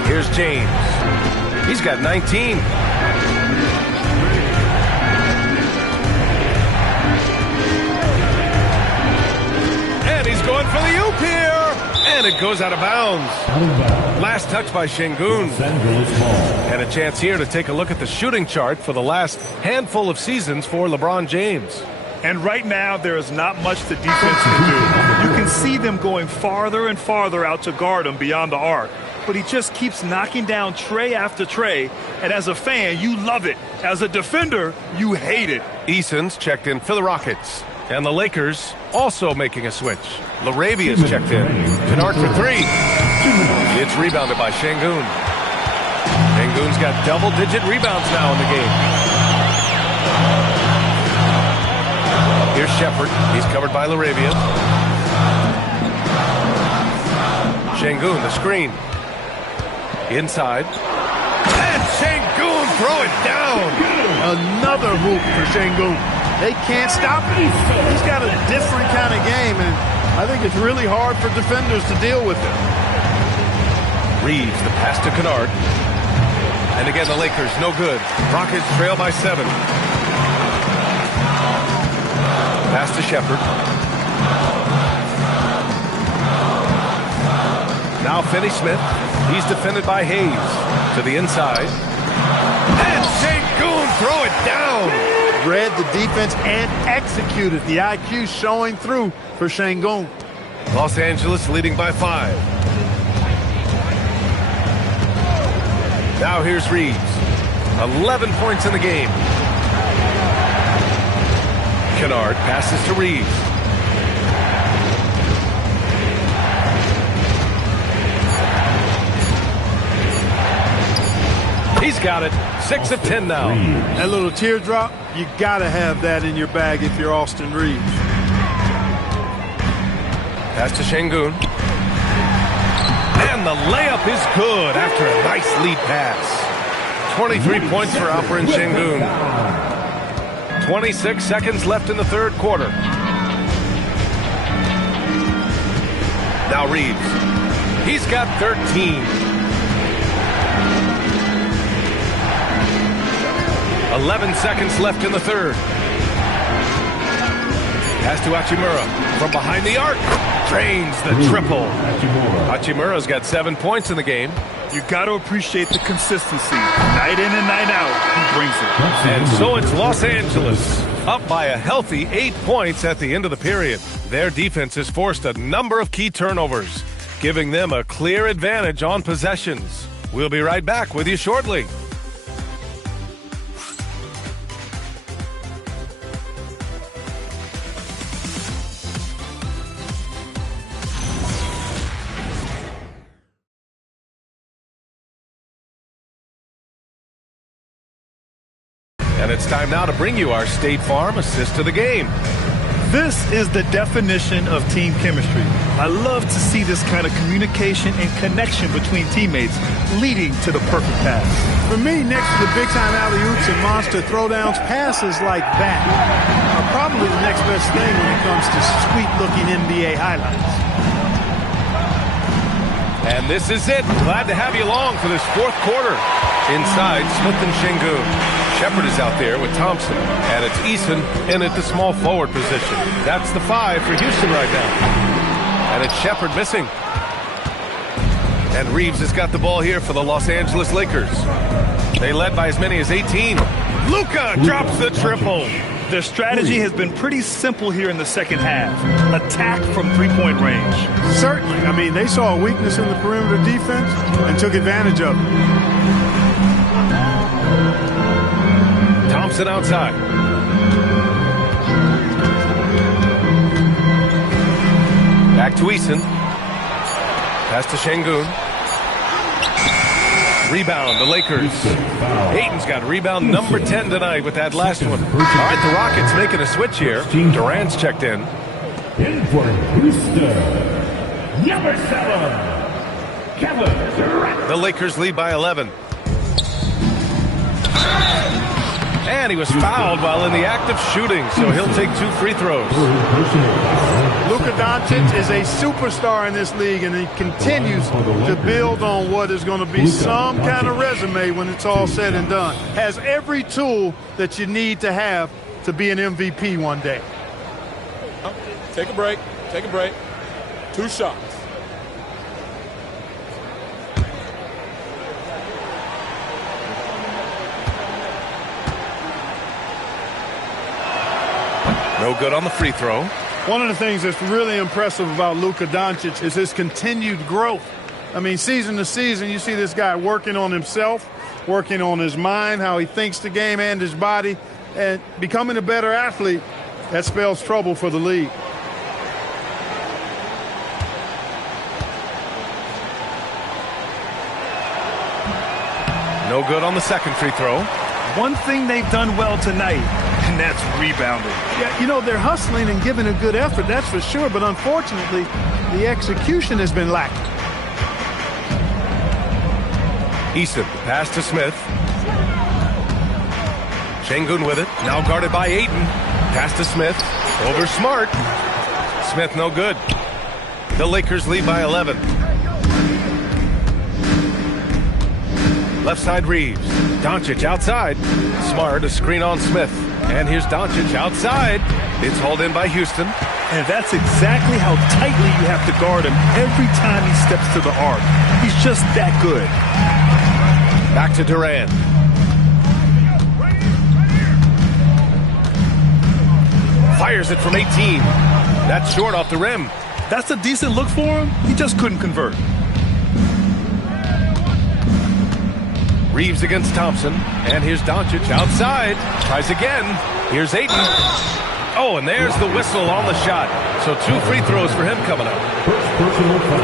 Here's James. He's got 19. And he's going for the oop here. And it goes out of bounds. Last touch by Şengün. And a chance here to take a look at the shooting chart for the last handful of seasons for LeBron James. And right now, there is not much the defense can do. You can see them going farther and farther out to guard him beyond the arc. But he just keeps knocking down tray after tray. And as a fan, you love it. As a defender, you hate it. Eason's checked in for the Rockets. And the Lakers also making a switch. Larabia's checked in. Kunad for 3. It's rebounded by Şengün. Şengün's got double-digit rebounds now in the game. Here's Shepherd. He's covered by Larabia. Şengün, the screen. Inside. And Şengün throw it down. Another hoop for Şengün. They can't stop him. He's got a different kind of game, and I think it's really hard for defenders to deal with it. Reeves, the pass to Kunad. And again, the Lakers, no good. Rockets trail by 7. Pass to Shepherd. Now Finney-Smith. He's defended by Hayes. To the inside. And Şengün throw it down. Read the defense and executed. The IQ showing through for Şengün. Los Angeles leading by 5. Now here's Reeves. 11 points in the game. Kunad passes to Reeves. He's got it. 6 of 10 now. That little teardrop, you got to have that in your bag if you're Austin Reeves. Pass to Şengün. And the layup is good after a nice lead pass. 23 points for Alperen Şengün. 26 seconds left in the third quarter. Now Reeves. He's got 13. 11 seconds left in the third. Pass to Hachimura from behind the arc. Drains the triple. Hachimura's got 7 points in the game. You got to appreciate the consistency. Night in and night out, he brings it. And so it's Los Angeles up by a healthy 8 points at the end of the period. Their defense has forced a number of key turnovers, giving them a clear advantage on possessions. We'll be right back with you shortly. And it's time now to bring you our State Farm assist to the game. This is the definition of team chemistry. I love to see this kind of communication and connection between teammates leading to the perfect pass. For me, next to the big-time alley-oops and monster throwdowns, passes like that are probably the next best thing when it comes to sweet-looking NBA highlights. And this is it. Glad to have you along for this fourth quarter. Inside, Smith and Şengün. Shepard is out there with Thompson. And it's Eason in at the small forward position. That's the 5 for Houston right now. And it's Shepard missing. And Reeves has got the ball here for the Los Angeles Lakers. They led by as many as 18. Luka drops the triple. Their strategy has been pretty simple here in the second half. Attack from three-point range. Certainly. I mean, they saw a weakness in the perimeter defense and took advantage of it. Thompson outside. Back to Eason. Pass to Şengün. Rebound, the Lakers. Ayton's got rebound number 10 tonight with that last one. All right, the Rockets making a switch here. Durant's checked in. In for Houston, number 7, Kevin Durant. The Lakers lead by 11. And he was fouled while in the act of shooting, so he'll take 2 free throws. Luka Doncic is a superstar in this league, and he continues to build on what is going to be some kind of resume when it's all said and done. Has every tool that you need to have to be an MVP one day. Take a break. Take a break. 2 shots. No good on the free throw. One of the things that's really impressive about Luka Doncic is his continued growth. I mean, season to season, you see this guy working on himself, working on his mind, how he thinks the game and his body, and becoming a better athlete. That spells trouble for the league. No good on the second free throw. One thing they've done well tonight, and that's rebounding. Yeah, you know, they're hustling and giving a good effort, that's for sure, but unfortunately, the execution has been lacking. Eason, pass to Smith. Şengün with it, now guarded by Ayton. Pass to Smith, over Smart. Smith no good. The Lakers lead by 11. Left side Reeves. Doncic outside. Smart, a screen on Smith. And here's Doncic outside. It's hauled in by Houston. And that's exactly how tightly you have to guard him every time he steps to the arc. He's just that good. Back to Durant. Fires it from 18. That's short off the rim. That's a decent look for him. He just couldn't convert. Reeves against Thompson. And here's Doncic outside. Tries again. Here's Ayton. Oh, and there's the whistle on the shot. So 2 free throws for him coming up.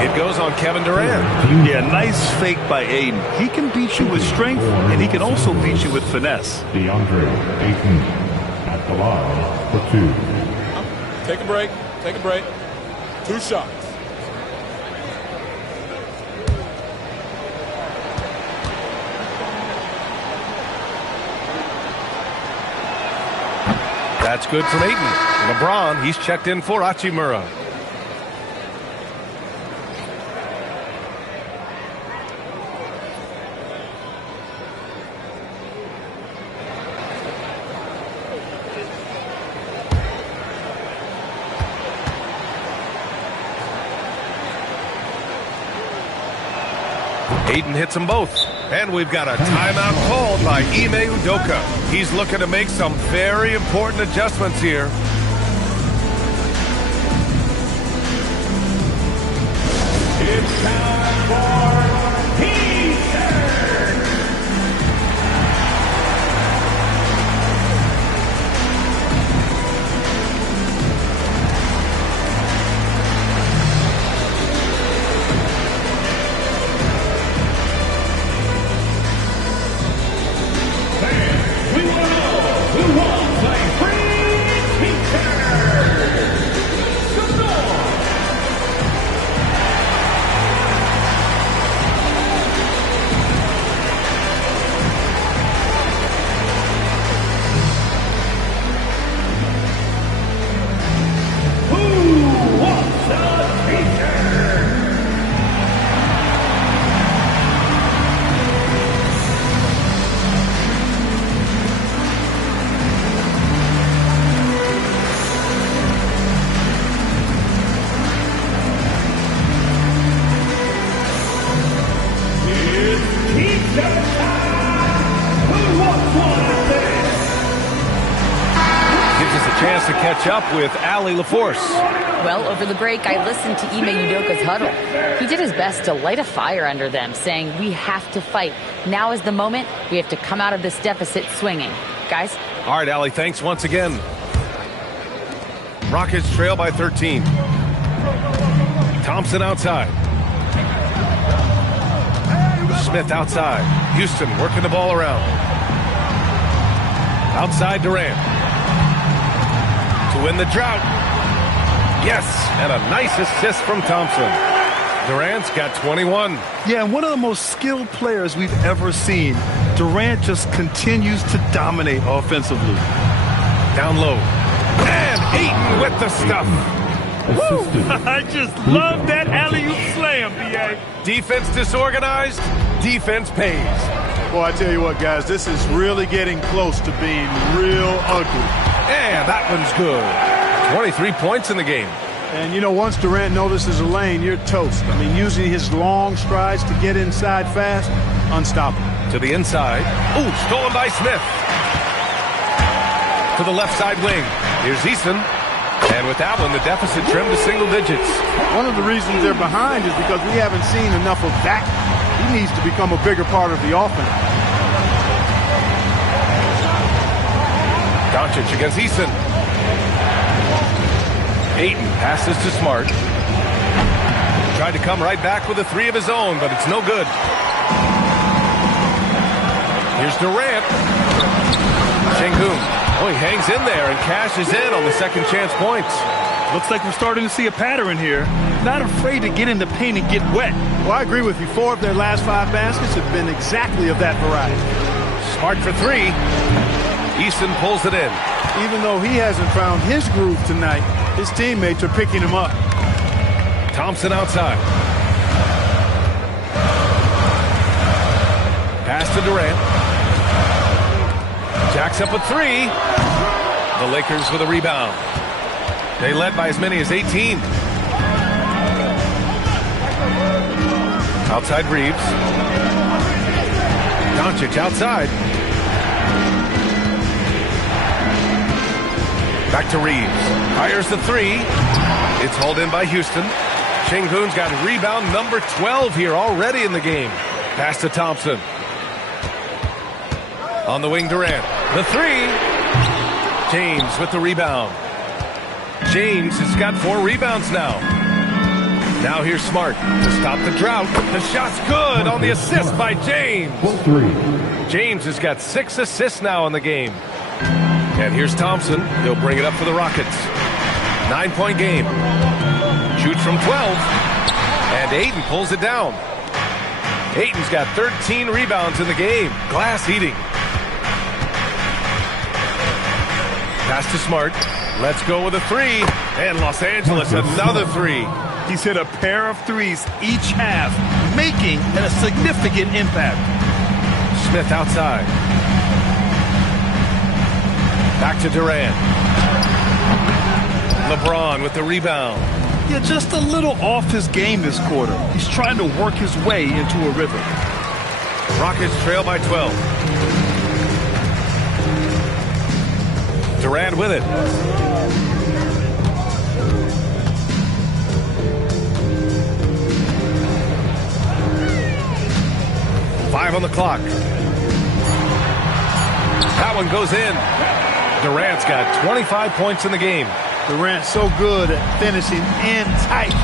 It goes on Kevin Durant. Yeah, nice fake by Ayton. He can beat you with strength, and he can also beat you with finesse. DeAndre Ayton at the line for 2. Take a break. Take a break. 2 shots. That's good from Ayton. LeBron, he's checked in for Hachimura. Ayton hits them both. And we've got a timeout called by Ime Udoka. He's looking to make some very important adjustments here. It's time for Houston. to catch up with Allie LaForce. Well, over the break, I listened to Ime Udoka's huddle. He did his best to light a fire under them, saying, we have to fight. Now is the moment. We have to come out of this deficit swinging. Guys? All right, Allie, thanks once again. Rockets trail by 13. Thompson outside. Smith outside. Houston working the ball around. Outside Durant. To win the drought. Yes, and a nice assist from Thompson. Durant's got 21. Yeah, and one of the most skilled players we've ever seen. Durant just continues to dominate offensively. Down low. And Ayton with the stuff. Woo! I just love that alley-oop slam, B.A. Defense disorganized, defense pays. Boy, I tell you what, guys, this is really getting close to being real ugly. And that one's good. 23 points in the game. And, you know, once Durant notices a lane, you're toast. I mean, using his long strides to get inside fast, unstoppable. To the inside. Ooh, stolen by Smith. To the left side wing. Here's Easton. And with that one, the deficit trimmed to single digits. One of the reasons they're behind is because we haven't seen enough of that. He needs to become a bigger part of the offense. Doncic against Easton. Ayton passes to Smart. Tried to come right back with a three of his own, but it's no good. Here's Durant. Sengun. Oh, he hangs in there and cashes in on the second chance points. Looks like we're starting to see a pattern here. Not afraid to get in the paint and get wet. Well, I agree with you. 4 of their last 5 baskets have been exactly of that variety. Smart for 3. Easton pulls it in. Even though he hasn't found his groove tonight, his teammates are picking him up. Thompson outside. Pass to Durant. Jacks up a 3. The Lakers with a rebound. They led by as many as 18. Outside Reeves. Doncic outside. Back to Reeves. Fires the 3. It's hauled in by Houston. Sengun's got rebound number 12 here already in the game. Pass to Thompson. On the wing, Durant. The 3. James with the rebound. James has got 4 rebounds now. Now here's Smart to stop the drought. The shot's good on the assist by James. James has got 6 assists now in the game. And here's Thompson. He'll bring it up for the Rockets. 9-point game. Shoots from 12. And Ayton pulls it down. Ayton's got 13 rebounds in the game. Glass eating. Pass to Smart. Let's go with a 3. And Los Angeles, another 3. He's hit a pair of threes each half, making a significant impact. Smith outside. Back to Durant. LeBron with the rebound. Yeah, just a little off his game this quarter. He's trying to work his way into a rhythm. Rockets trail by 12. Durant with it. Five on the clock. That one goes in. Durant's got 25 points in the game. Durant so good at finishing in tight.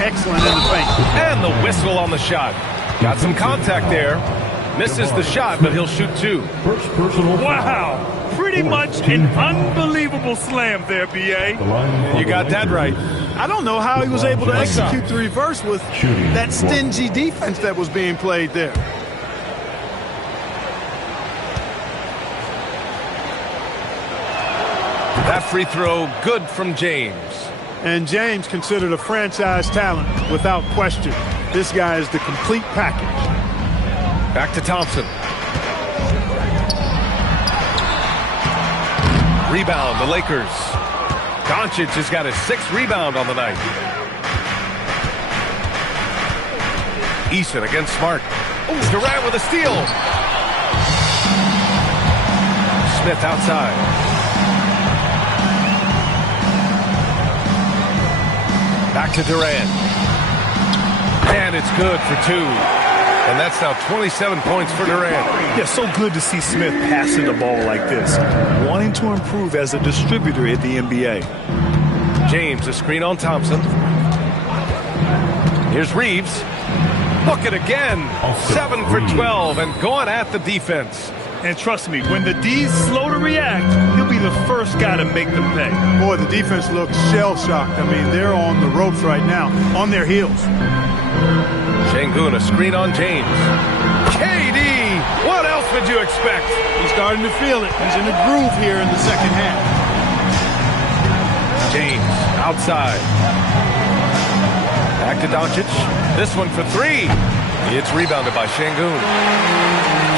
Excellent in the paint. And the whistle on the shot. Got some contact there. Misses the shot, but he'll shoot 2. Wow. Pretty much an unbelievable slam there, B.A. You got that right. I don't know how he was able to execute the reverse with that stingy defense that was being played there. That free throw, good from James. And James considered a franchise talent without question. This guy is the complete package. Back to Thompson. Rebound, the Lakers. Doncic has got his 6th rebound on the night. Easton against Smart. Oh, Durant with a steal. Smith outside. Back to Durant. And it's good for 2. And that's now 27 points for Durant. Yeah, so good to see Smith passing the ball like this, wanting to improve as a distributor at the NBA. James, a screen on Thompson. Here's Reeves. Look it again. 7 for 12 and going at the defense. And trust me, when the D's slow to react, he'll be the first guy to make them pay. Boy, the defense looks shell-shocked. I mean, they're on the ropes right now, on their heels. Şengün, a screen on James. KD, what else would you expect? He's starting to feel it. He's in a groove here in the second half. James, outside. Back to Doncic. This one for 3. It's rebounded by Şengün.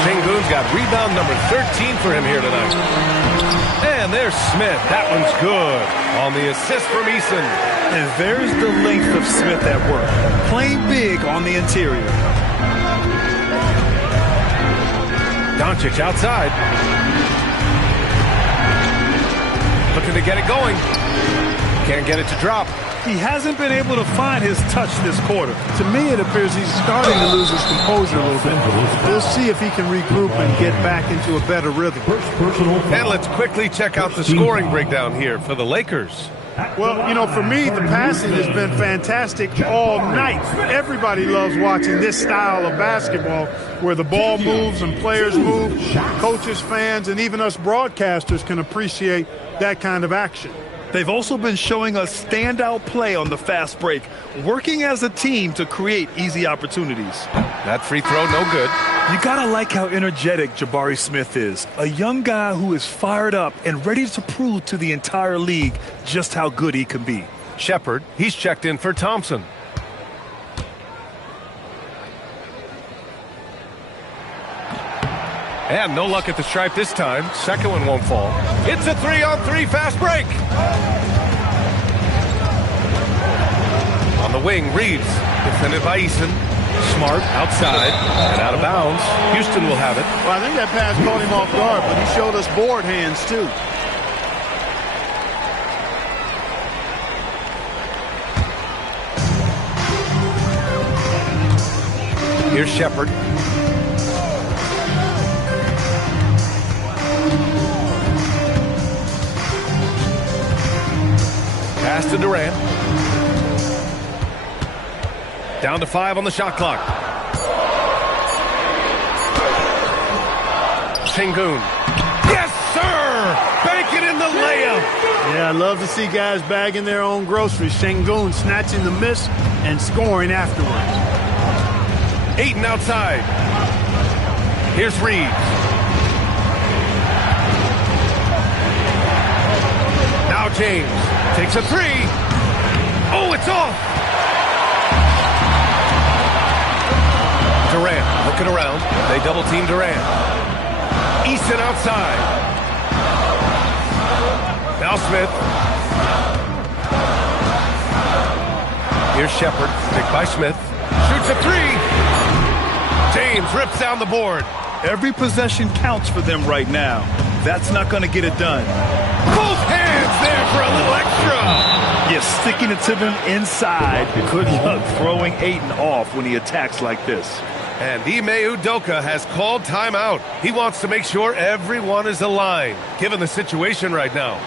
Şengün's got rebound number 13 for him here tonight. And there's Smith. That one's good on the assist from Eason. And there's the length of Smith at work, playing big on the interior. Doncic outside. Looking to get it going. Can't get it to drop. He hasn't been able to find his touch this quarter. To me, it appears he's starting to lose his composure a little bit. We'll see if he can regroup and get back into a better rhythm. And let's quickly check out the scoring breakdown here for the Lakers. Well, you know, for me, the passing has been fantastic all night. Everybody loves watching this style of basketball where the ball moves and players move. Coaches, fans, and even us broadcasters can appreciate that kind of action. They've also been showing us standout play on the fast break, working as a team to create easy opportunities. That free throw, no good. You gotta like how energetic Jabari Smith is. A young guy who is fired up and ready to prove to the entire league just how good he can be. Shepard, he's checked in for Thompson. And no luck at the stripe this time. Second one won't fall. It's a 3-on-3 fast break. On the wing, Reeves, defended by Eason. Smart, outside, and out of bounds. Houston will have it. Well, I think that pass caught him off guard, but he showed us board hands, too. Here's Shepard. Pass to Durant. Down to 5 on the shot clock. Şengün. Yes, sir! Bank it in the layup. Yeah, I love to see guys bagging their own groceries. Şengün snatching the miss and scoring afterwards. Ayton outside. Here's Reeves. Now James takes a 3. Oh, it's off. Durant looking around. They double team Durant. Eason outside. Now Smith. Here's Shepard. Picked by Smith. Shoots a 3. James rips down the board. Every possession counts for them right now. That's not going to get it done. Both hands there for a little extra. Yeah, sticking it to them inside. Good luck throwing Ayton off when he attacks like this. And Ime Udoka has called timeout. He wants to make sure everyone is aligned, given the situation right now.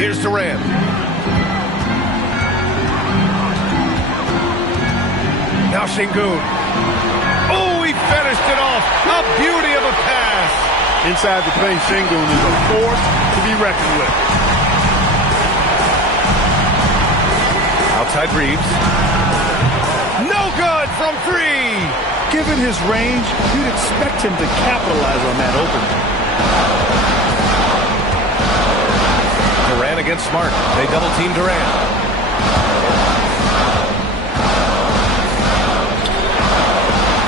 Here's Durant. Now Şengün. Oh, he finished it off. A beauty of a pass. Inside the paint, Şengün is a force to be reckoned with. Outside Reeves. No good from three. Given his range, you'd expect him to capitalize on that opening. Durant against Smart. They double team Durant.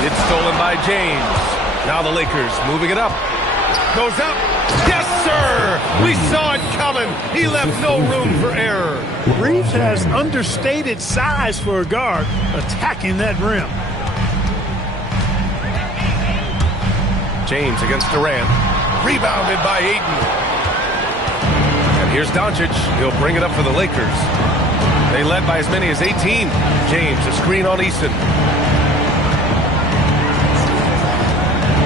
It's stolen by James. Now the Lakers moving it up. Goes up. Yes, sir. We saw it coming. He left no room for error. Reeves has understated size for a guard attacking that rim. James against Durant. Rebounded by Ayton. And here's Doncic. He'll bring it up for the Lakers. They led by as many as 18. James, a screen on Eason.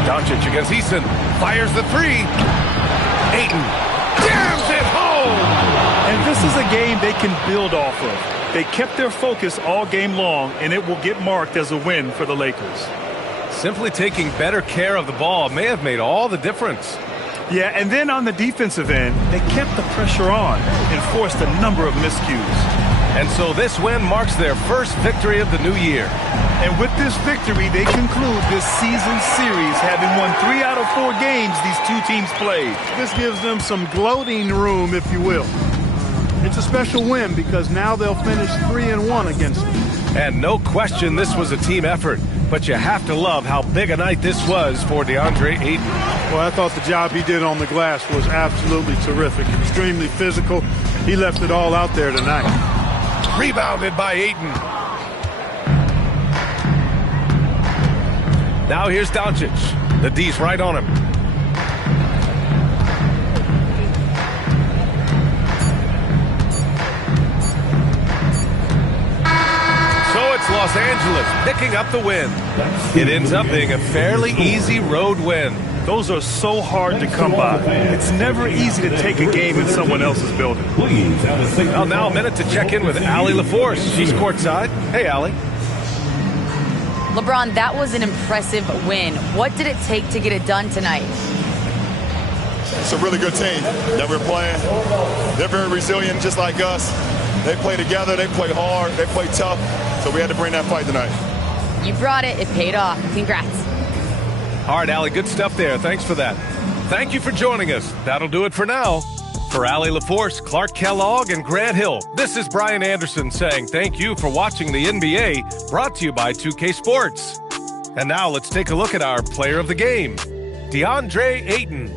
Doncic against Eason. Fires the three. Ayton jams it home. And this is a game they can build off of. They kept their focus all game long, and it will get marked as a win for the Lakers. Simply taking better care of the ball may have made all the difference. Yeah, and then on the defensive end, they kept the pressure on and forced a number of miscues. And so this win marks their first victory of the new year. And with this victory, they conclude this season series, having won 3 out of 4 games these two teams played. This gives them some gloating room, if you will. It's a special win because now they'll finish 3-1 against them. And no question this was a team effort. But you have to love how big a night this was for DeAndre Ayton. Well, I thought the job he did on the glass was absolutely terrific. Extremely physical. He left it all out there tonight. Rebounded by Ayton. Now here's Doncic. The D's right on him. So it's Los Angeles picking up the win. It ends up being a fairly easy road win. Those are so hard to come by. It's never easy to take a game in someone else's building. Well, now a minute to check in with Allie LaForce. She's courtside. Hey, Allie. LeBron, that was an impressive win. What did it take to get it done tonight? It's a really good team that we're playing. They're very resilient, just like us. They play together, they play hard, they play tough, so we had to bring that fight tonight. You brought it. It paid off. Congrats. All right, Allie, good stuff there. Thanks for that. Thank you for joining us. That'll do it for now. For Allie LaForce, Clark Kellogg, and Grant Hill, this is Brian Anderson saying thank you for watching the NBA, brought to you by 2K Sports. And now let's take a look at our player of the game, DeAndre Ayton.